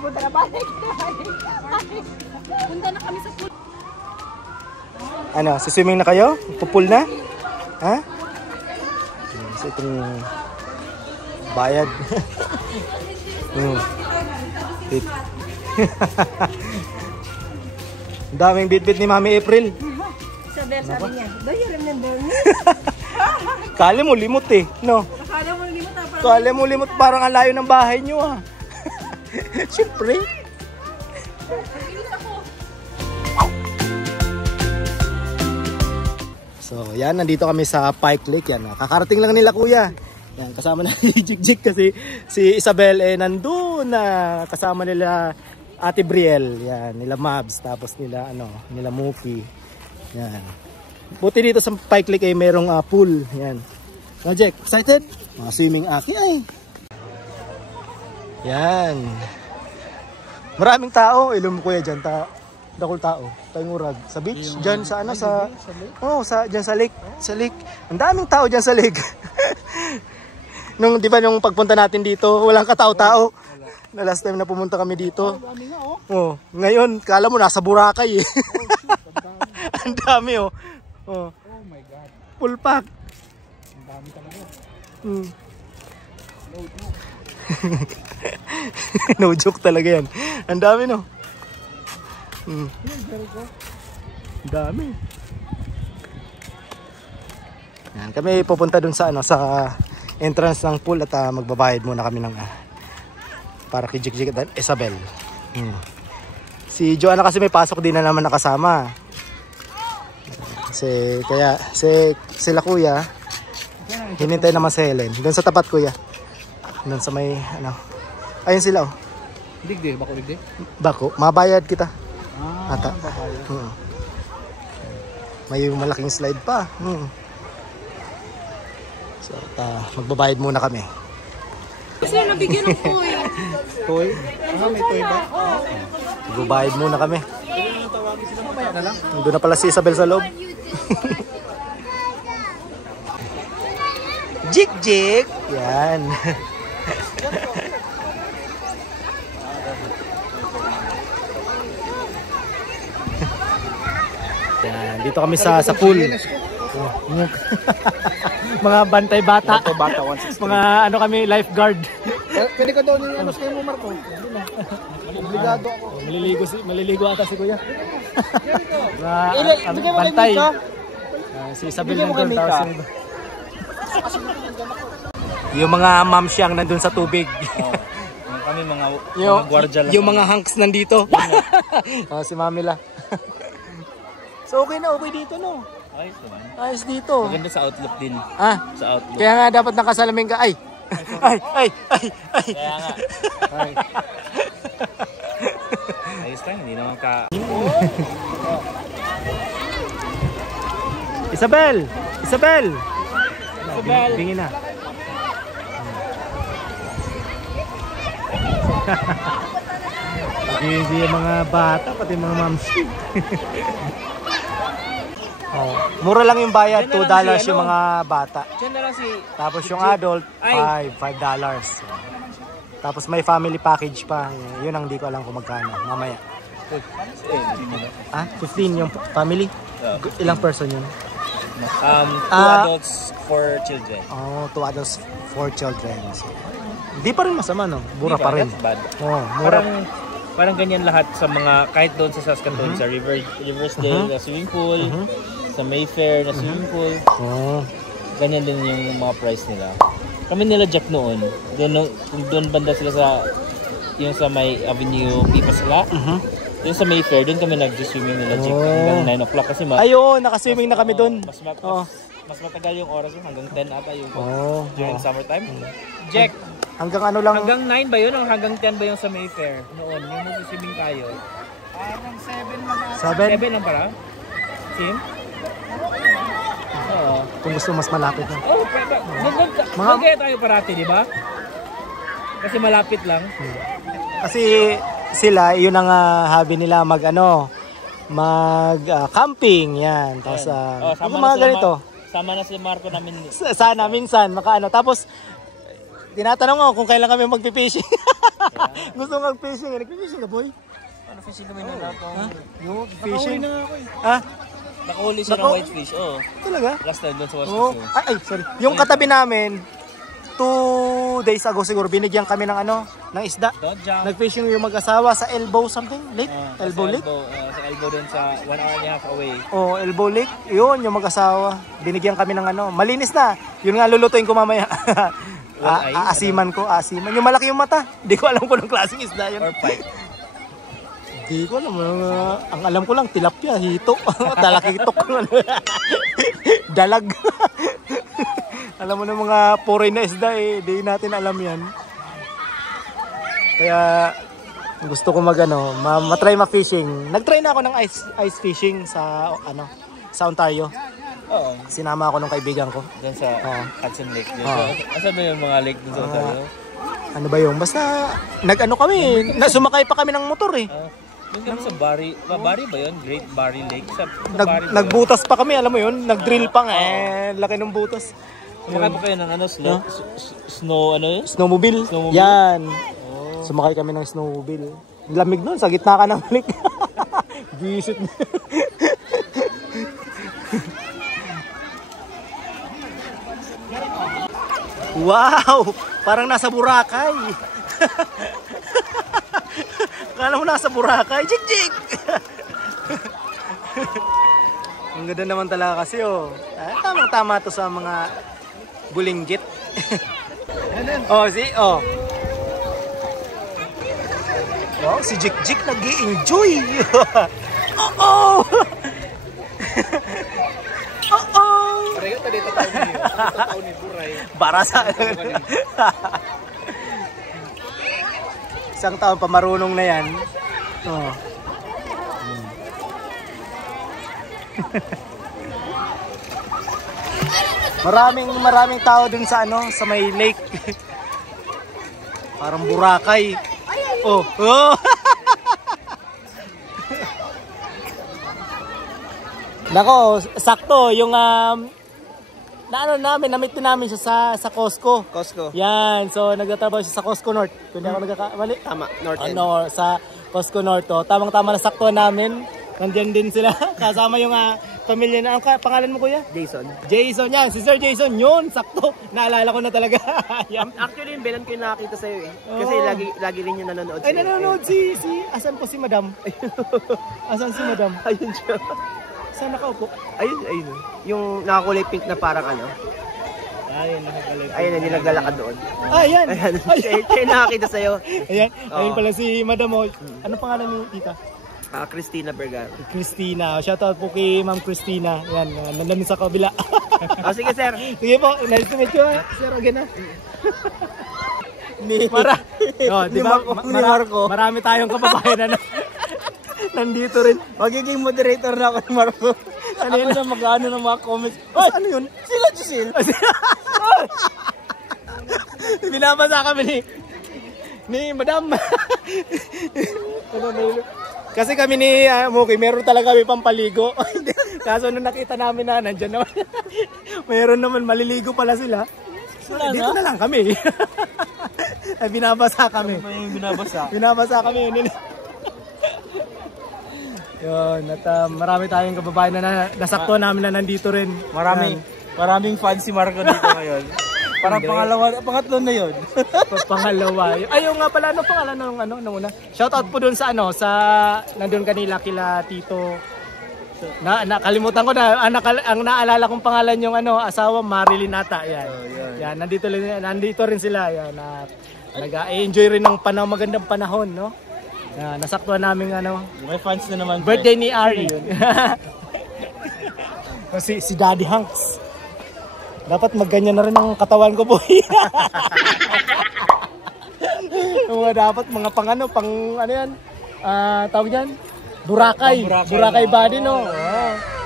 Punta na balik. Punta na kami sa pool. Ano, siswimming na kayo? Pupul na? Ha? So itong bayad. Ang daming bit-bit ni Mami April. Isabel, sabi niya, do you remember me? Kala mo limot eh, no? Akala mo limot ah. Kala mo limot, parang ang layo ng bahay nyo ah. Siyempre. So yan, nandito kami sa Pike Lake yan. Kakarating lang nila kuya. Yan, kasama na si Jik kasi si Isabel eh nandun na kasama nila Ate Brielle, yan, nila Mabs, tapos nila nila Mufi. Yan. Buti dito sa Pike Lake ay merong pool, yan. Jack, excited? Swimming aki ay. Yan. Maraming tao, ilum kuya diyan dakol tao, tayong sa beach, diyan sa diyan sa lake, Ang daming tao diyan sa lake. Nung 'di ba nung pagpunta natin dito, walang katao-tao. Na last time na pumunta kami dito. Oh, ngayon kala mo nasa Boracay eh. Ang dami oh. Oh my god. Full pack. Ang dami talaga. No joke talaga yan. Ang dami no. Ang dami. Yan, kami pupunta dun sa sa entrance ng pool at magbabayad muna kami ng para kay Jik at Isabel. Si Joanna kasi may pasok din na naman nakasama. Kaya sila kuya hinintay naman si Helen. Doon sa tapat kuya. Doon sa may ayun sila oh. Digdi, bako digdi? Bako, mabayad kita. Ata. May malaking slide pa. So, magbabayad muna kami. Kasi nabigyan ng toy. Toy? May toy ba? Magbabayad muna kami. Doon na pala si Isabel sa loob. Jik. Yan. Yan, dito kami sa pool. Mga bantay bata. Mga kami lifeguard. Pwede ka doon yung kayo mo Marco. Obligado ako. Maliligo ata si kuya. Bantay. Si Isabel nandun. Yung mga ma'am siyang nandun sa tubig. Kami mga gwardiya lang. Yung mga hunks nandito. Si Mamila. So okay dito no. Ayos naman. Ayos dito. Maganda sa outlook din. Sa outlook. Kaya nga dapat nakasalamin ka. Ay. Kaya nga. Ayos lang, hindi naman ka... Isabel! Bingin na. Busy yung mga bata, pati mga mamsi. Mura lang yung bayad, $2 yung mga bata. Tapos yung adult, $5. Tapos may family package pa. Yun ang di ko alam kung magkano. Mamaya. 15 yung family? Ilang person yun? 2 adults, 4 children. 2 adults, 4 children. Hindi pa rin masama, no? Mura pa rin. Mura. Parang ganyan lahat sa mga, kahit doon sa Saskatoon, sa Riversdale, na swimming pool, sa Mayfair na swimming pool. Ganyan din yung mga price nila. Kami nila Jack noon. Doon banda sila yung sa may Avenue Pipa sila. Yung sa Mayfair, doon kami nag-swimming nila Jack hanggang 9 o'clock kasi ayun, nakaswimming na kami doon. Mas matagal yung oras hanggang 10 ata yung during summertime. Jack, hanggang lang? Hanggang 9 ba yun o hanggang 10 ba yung sa Mayfair? Noon, yung nag-swimming tayo. Parang 7 lang para? Sim? Oo. Kung gusto mas malapit na. Magkaya tayo parati, di ba? Kasi malapit lang. Kasi sila, yun ang hobby nila mag-camping, yan. Tapos, mga ganito. Sama na si Marco namin. Sana, minsan, tapos, tinatanong ko kung kailan kami magpi-fishing. Gusto mo mag-fishing. Nag-fishing ka, boy? Ano fishing kami na nato? No, fishing. na ako eh. Ha? Nakahuli siya ng whitefish, oo. Talaga? Last time doon sa Oh. whitefish. Ay, sorry. Yung katabi namin, 2 days ago siguro, binigyan kami ng ng isda. Dodjang. Nag-fishing yung mag-asawa sa Elbow something? Lake? Elbow Lake? Sa Elbow din sa 1 hour and a half away. Oh, Elbow Lake. Yun, yung mag-asawa. Binigyan kami ng malinis na. Yun nga lulutuin ko mamaya. Aasiman ko, aasiman. Yung malaki yung mata. Hindi ko alam kung anong klaseng isda yun. Or pike. Hindi ko alam. Ang alam ko lang, tilapia, hito. Talakitok. Dalag. Alam mo na mga foreign na isda eh. Di natin alam yan. Kaya gusto ko matry ma-fishing. Nag-try na ako ng ice fishing sa Ontario. Oo. Sinama ako ng kaibigan ko. Doon sa Hudson Lake. Asan ba yung mga lake doon sa Ontario? Ano ba yung? Basta kami. Sumakay pa kami ng motor eh. Doon kami sa Barry. Barry ba yun? Great Barry Lake? Barry ba nagbutas pa kami, alam mo yun? Nag-drill pa nga laki ng butas. Sumakay pa kayo ng snow, ano yun? Snowmobile. Yan. Sumakay kami ng snowmobile. Lamig nun, sa gitna ka ng lake. Visit. Wow! Parang nasa Boracay. Kala mo nasa Boracay. Jig-jig! Ang ganda naman talaga kasi tamang-tama to sa mga bulinggit. Oh, wow, si Jig-jig nag-i-enjoy. Oh! Pareho pa dito tao ni Buray. Para sa isang taon pa marunong na yan. Oh. Maraming tao dun sa sa may lake. Parang Boracay. Oh. Nako, sakto yung na-meet namin siya sa Costco. Yan, so nagtatrabaho siya sa Costco North. Kung hindi ako nagkakamali. Tama, North End. Sa Costco North. Tamang-tama na sakto namin. Nandiyan din sila. Kasama yung pamilya na. Ang pangalan mo, kuya? Jason, yan. Si Sir Jason, yun. Sakto. Naalala ko na talaga. Actually, yung belan ko yung nakakita sa'yo eh. Kasi lagi rin yung nanonood sa'yo. Ay, nanonood asan po si Madam? Asan si Madam? Ayun siya. Saan nakaupo? Ayun. Yung nakakulay pink na parang Ayun, hindi naglalakad doon. Ayan. Siya yung nakakita sa'yo. Ayan. Ayun pala si Madam. Ano pangalan niyo, tita? Christina Vergara. Christina. Shoutout po kay Ma'am Christina. Yan, nandun sa kabila. Sige, sir. Sige po, nice to meet you, Sir, again na. Marami tayong kababayan na nandito rin. Magiging moderator na ako ni Marco. Ako na mag-ano ng mga comments. Ano yun? Sila Giselle. Binabasa kami ni Madam. Kasi kami ni Muki, meron talaga kami pampaligo. Kaso nung nakita namin na nandyan naman, meron naman maliligo pala sila. Dito na lang kami. Ay, binabasa kami. Binabasa kami. Yun, at marami tayong kababayan na nasakto namin na nandito rin. Maraming fans si Marco dito ngayon. Parang pangatlo na yun. Pangalawa. Ayun nga pala, ano pangalan nung una? Shoutout po dun sa nandun kanila kila Tito. Nakalimutan ko na, ang naalala kong pangalan yung asawa Marilyn ata. Yan. Yan, nandito rin sila. Yan, nag-enjoy rin ng magandang panahon, no? Nasaktuhan namin may fans na naman. Birthday ni Ari. si Daddy Hanks. Dapat magganyan na rin ang katawan ko, boy. Dapat mga pang yan. Tawag yan? Boracay body, no?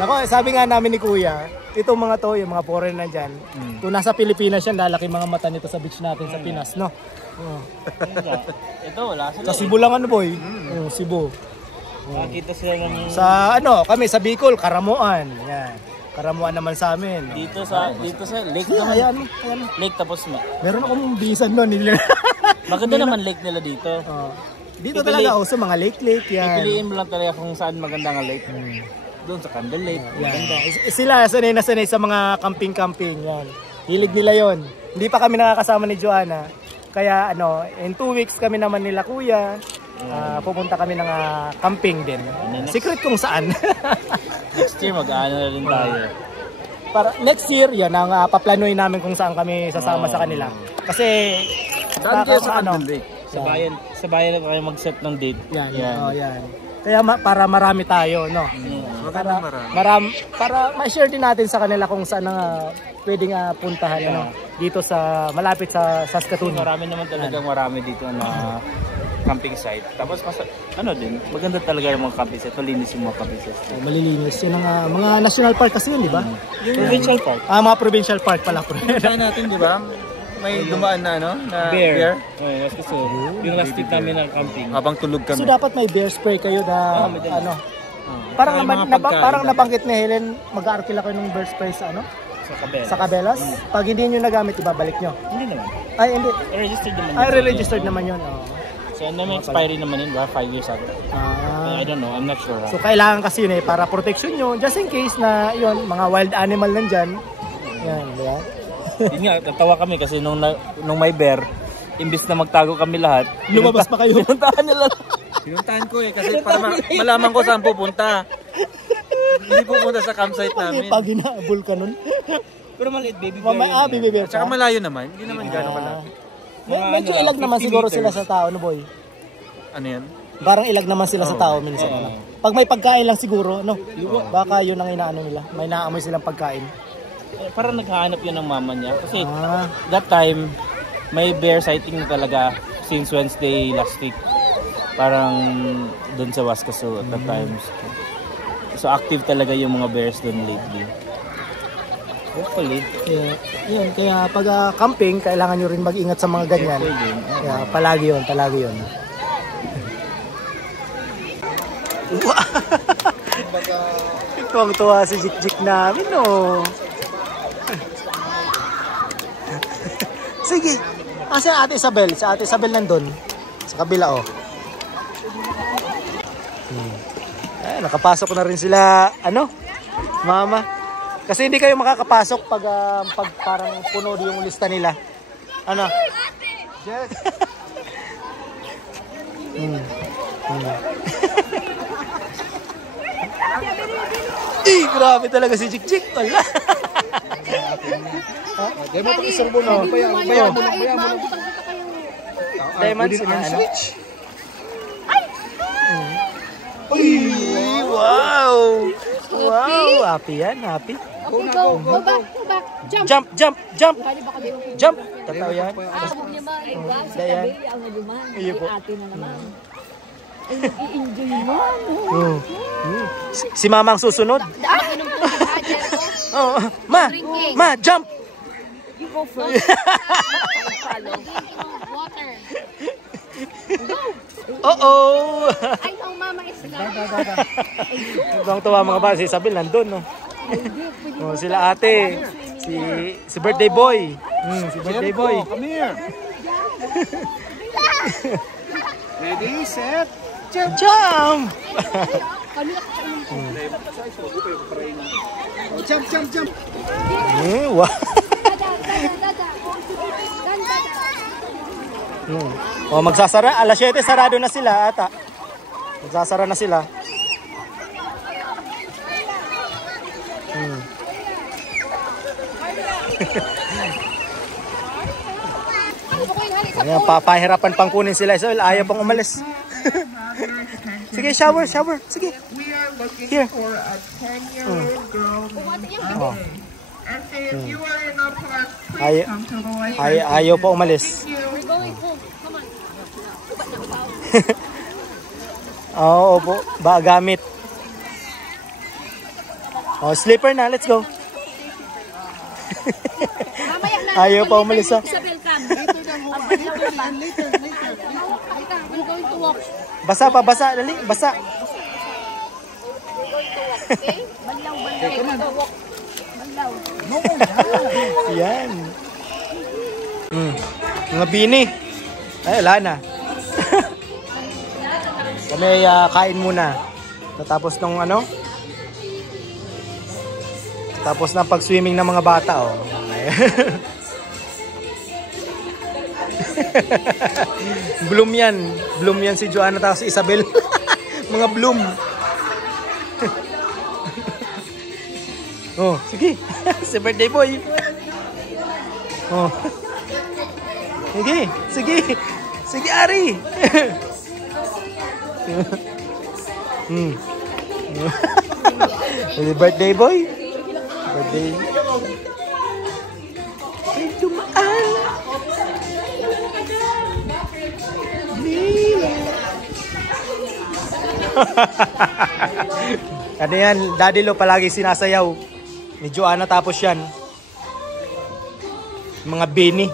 Nako, sabi nga namin ni Kuya, itong mga to, yung mga foreign na dyan, kung nasa Pilipinas yan, lalaki mga mata nito sa beach natin sa Pinas, no? Ito, wala sila. Sa Cebu lang boy. Cebu. Nakita sila ng... Sa kami sa Bicol, Karamuan. Yan. Karamuan naman sa amin. Dito sa lake Yeah, naman. ayan, ayan. Lake tapos Meron akong bisan doon. maganda naman lake nila dito. Dito talaga uso mga lake yan. Pipiliin mo lang talaga kung saan maganda nga lake. Doon sa Candle Lake. Maganda. Sila sanay na sanay sa mga camping yan. Hilig nila yon. Hindi pa kami nakakasama ni Joanna. Kaya in 2 weeks kami naman nila kuya. Pupunta kami ng camping din. Secret kung saan. Next year mag-aano na rin tayo. Para next year, yan ang paplanoy namin kung saan kami sasama sa kanila. Kasi Daan kayo sa ano, Candle Lake. Sa bayan na kayo mag-set ng date. yan. Kaya para marami tayo, no? Para ma-share din natin sa kanila kung saan pwedeng puntahan dito sa malapit sa Saskatoon. Marami naman talagang marami dito na camping site. Tapos maganda talaga yung mga camping site. Malinis yung mga camping site. Malilinis. Yan ang mga national park kasi yun, di ba? Provincial park. Mga provincial park pala. Punta natin, di ba? May dumaan na na bear. Yes, kasi yung last trip namin ng camping. Habang tulog kami. So dapat may bear spray kayo na parang nabanggit ni Helen, mag-aarkila kayo ng bear spray sa sa Cabela's. Pag hindi niyo nagamit, ibabalik niyo. Hindi naman. Ay, hindi. Registered naman. Registered naman yun. So, may expiry naman yun, 5 years ago. I don't know, I'm not sure. So, kailangan kasi yun para protection nyo, just in case na yun, mga wild animal nandyan. Yan, diba? Yun nga, natawa kami kasi nung may bear, imbis na magtago kami lahat, lumabas pa kayo. Pinuntahan nila. Pinuntahan ko kasi para malaman ko saan pupunta. Hindi pupunta sa campsite namin. Pag ginaabol ka nun. Pero maliit, baby bear. Baby bear. Tsaka malayo naman, hindi naman gano'ng malapit. Medyo ilag naman siguro sila sa tao, boy? Ano yan? Parang ilag naman sila sa tao minsan. Pag may pagkain lang siguro, baka yun ang inaano nila. May naamoy silang pagkain. Parang naghahanap yun ng mama niya. Kasi that time, may bear sighting na talaga since Wednesday last week. Parang doon sa Waskaso at that time. So active talaga yung mga bears doon lately. Hopefully. Kaya pag camping, kailangan nyo rin mag-ingat sa mga ganyan. Kaya palagi yun. Tuwang-tuwa si Jik namin, no? Sige. Si Ate Isabel. Si Ate Isabel nandun. Sa kabila, nakapasok na rin sila, mama. Kasi hindi kayo makakapasok pag parang puno yung lista nila. Yes. Grabe talaga si Jik. Wala. Diamond iserbo mo. Bayan mo. Diamond switch. Wow. Happy yan, happy. Okay, go back. Jump. Tataw yan. Dayan. Iyo po. I-enjoy mo. Si mama ang susunod. Ma, jump. You go first. I follow. Water. I know mama is not. Tuwang-tuwa mga bata. Si Isabel nandun, no? Sila ate. Si birthday boy. Si birthday boy. Come here. Ready, set, jump! Jump. Wow. Magsasara. Alas 7, sarado na sila ata. Magsasara na sila. Ayan, papahirapan pang kunin sila. So, ayaw pang umalis. Sige, shower. Sige. Here. Ayaw pa umalis. Oo po, ba gamit. Slipper na, let's go. Ayaw pa umalis ha. Basa pa, dali, basa. daw. Yan. Mga bini. Ay, wala na. Kami kain muna. Tapos nung ano? Tapos ng pag-swimming ng mga bata, oh. Bloom yan. Bloom yan si Joanna tapos si Isabel. Mga bloom. Oh, sige. Si birthday boy. Oh. Sige, sige. Sige, Ari. Si birthday boy. Birthday. Ay, tumaan. Ano yan, Daddy Lo palagi sinasayaw ni Joanna tapos yan. Mga bini.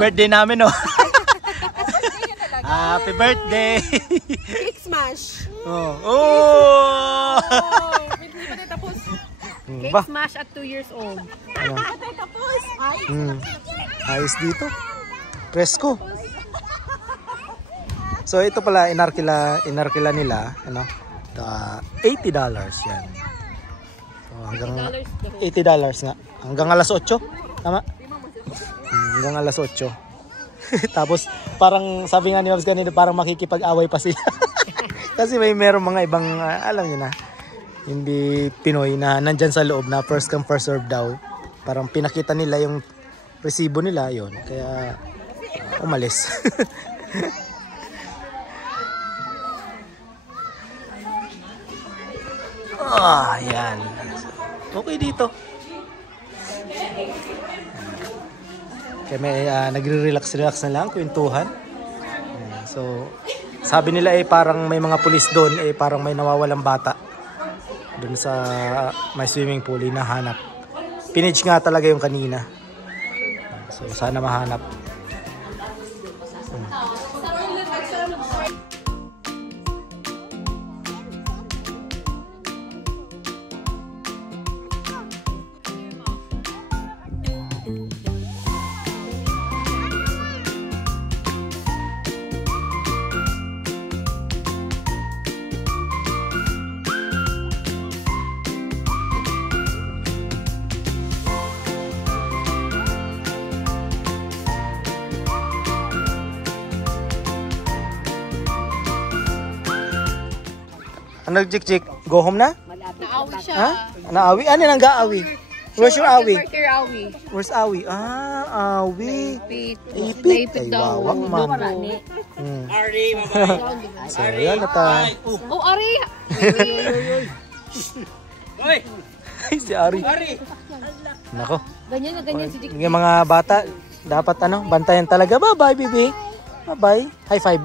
Birthday namin, no? Happy birthday! Cake smash. Oh! Oh! Hindi pa tayo tapos. Cake Ba? smash at 2 years old. Ano? Hindi pa tayo tapos. Ayos dito. Presko. So ito pala inarkila nila, ano? $80 yan. So hanggang $80 nga. Hanggang alas 8. Tama? Hanggang alas 8. Tapos parang sabi nga ni Mabs kanina parang makikipag-away pa sila. Kasi merong mga ibang alam niyo na hindi Pinoy na nandyan sa loob na first come first serve daw. Parang pinakita nila yung resibo nila yon kaya umalis. Yan. Okay dito. Kaya may nagre-relax na lang, kwentuhan. So, sabi nila parang may mga pulis doon, parang may nawawalang bata. Doon sa may swimming pool, hinahanap. Pinage nga talaga yung kanina. So, sana mahanap. Ano, Jik? Go home na? Naawi siya. Ha? Naawi? Ano nang gaawi? Where's your awi? Awi. Where's awi? Awi. Ipit. Ipit. Ay, wawak man. Ari, bye-bye. So, yan nata. Oh, Ari! Hoy! Si Ari. Nako. Ganyan na ganyan si Dick. Yung mga bata, dapat bantayan talaga. Bye-bye, baby. Bye-bye. High five.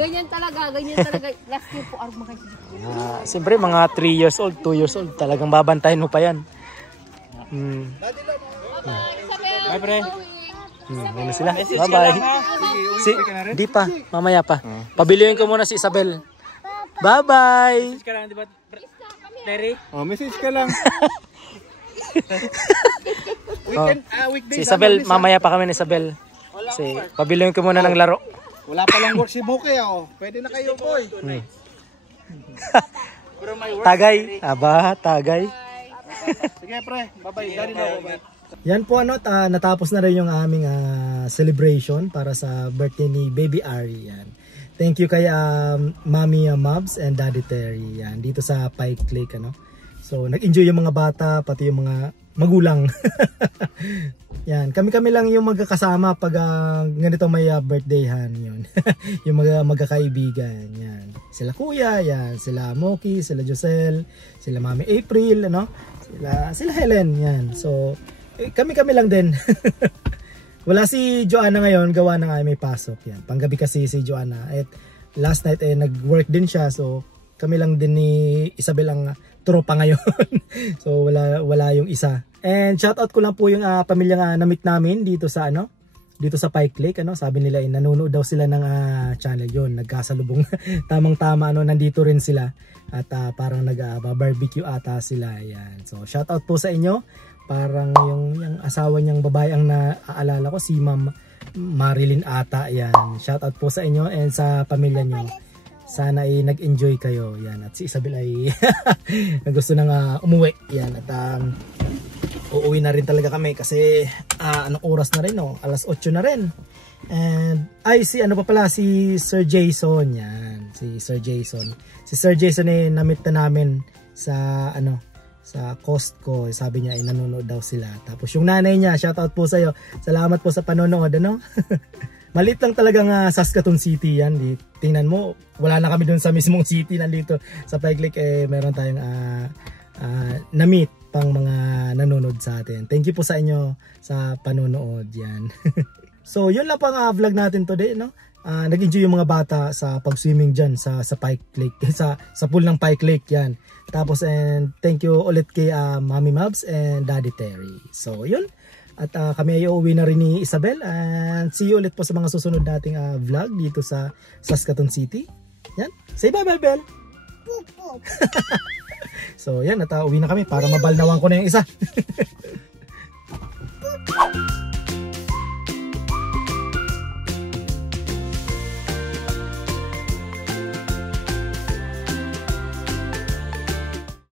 Ganyan talaga. Last year po, Arog makay si Dick. Siyempre, mga 3 years old, 2 years old, talagang babantayan mo pa yan. Bye, pre. Ano sila? Bye-bye. Di pa, mamaya pa. Pabilihin ko muna si Isabel. Bye-bye. Message ka lang, di ba? Terry? Oh, message ka lang. Si Isabel, mamaya pa kami ni Isabel. Pabilihin ko muna ng laro. Wala pa lang work si Buke, oh. Pwede na kayo, boy. Tagay. Aba, tagay. Sige, pre. Bye-bye. Daddy na ako. Yan po natapos na rin yung aming celebration para sa birthday ni Baby Ari. Yan. Thank you kay Mommy Mabs and Daddy Terry. Yan, dito sa Pike Lake, So, nag-enjoy yung mga bata, pati yung mga magulang. Yan, kami lang yung magkakasama pag ganito may birthdayhan yun. Yung mga magkakaibigan, yan. Sila Kuya, yan, sila Moki, sila Josel, sila Mami April, sila Helen, yan. So, kami lang din. Wala si Joanna ngayon, gawa na nga may pasok, yan. Panggabi kasi si Joanna. At last night nag-work din siya, so kami lang din ni Isabel ang tropa ngayon. So wala yung isa. And shoutout ko lang po yung pamilyang na-meet namin dito sa dito sa Pike Lake, ano, sabi nila nanonood daw sila ng channel yon, nagkasalubong tamang-tama, ano, nandito rin sila at parang nag-barbecue ata sila. Ayan. So shout out po sa inyo. Parang yung asawa niyang babae ang naaalala ko, si Ma'am Marilyn ata. Ayan. Shout out po sa inyo and sa pamilya niyo. Sana ay nag-enjoy kayo. Yan. At si Isabel ay gusto nang umuwi. Yan. At uuwi na rin talaga kami kasi anong oras na rin, no? Alas 8 na rin. And si ano pa pala, si Sir Jason. Yan. Si Sir Jason. Si Sir Jason na-meet na namin sa sa Costco. Sabi niya nanonood daw sila. Tapos yung nanay niya, shout out po sa iyo. Salamat po sa panonood, ano? Maliit lang talagang Saskatoon City yan. Tingnan mo, wala na kami doon sa mismong city, nandito sa Pike Lake, meron tayong na-meet pang mga nanonood sa atin. Thank you po sa inyo sa panonood yan. So yun lang pang vlog natin today, no? Nag-enjoy yung mga bata sa pag-swimming dyan sa Pike Lake, sa pool ng Pike Lake yan. Tapos and thank you ulit kay Mommy Mabs and Daddy Terry. So yun. At kami ay uuwi na rin ni Isabel. And see you ulit po sa mga susunod nating vlog dito sa Saskatoon City. Yan. Say bye-bye, Bel. So yan, at uwi na kami para mabalnawan ko na yung isa.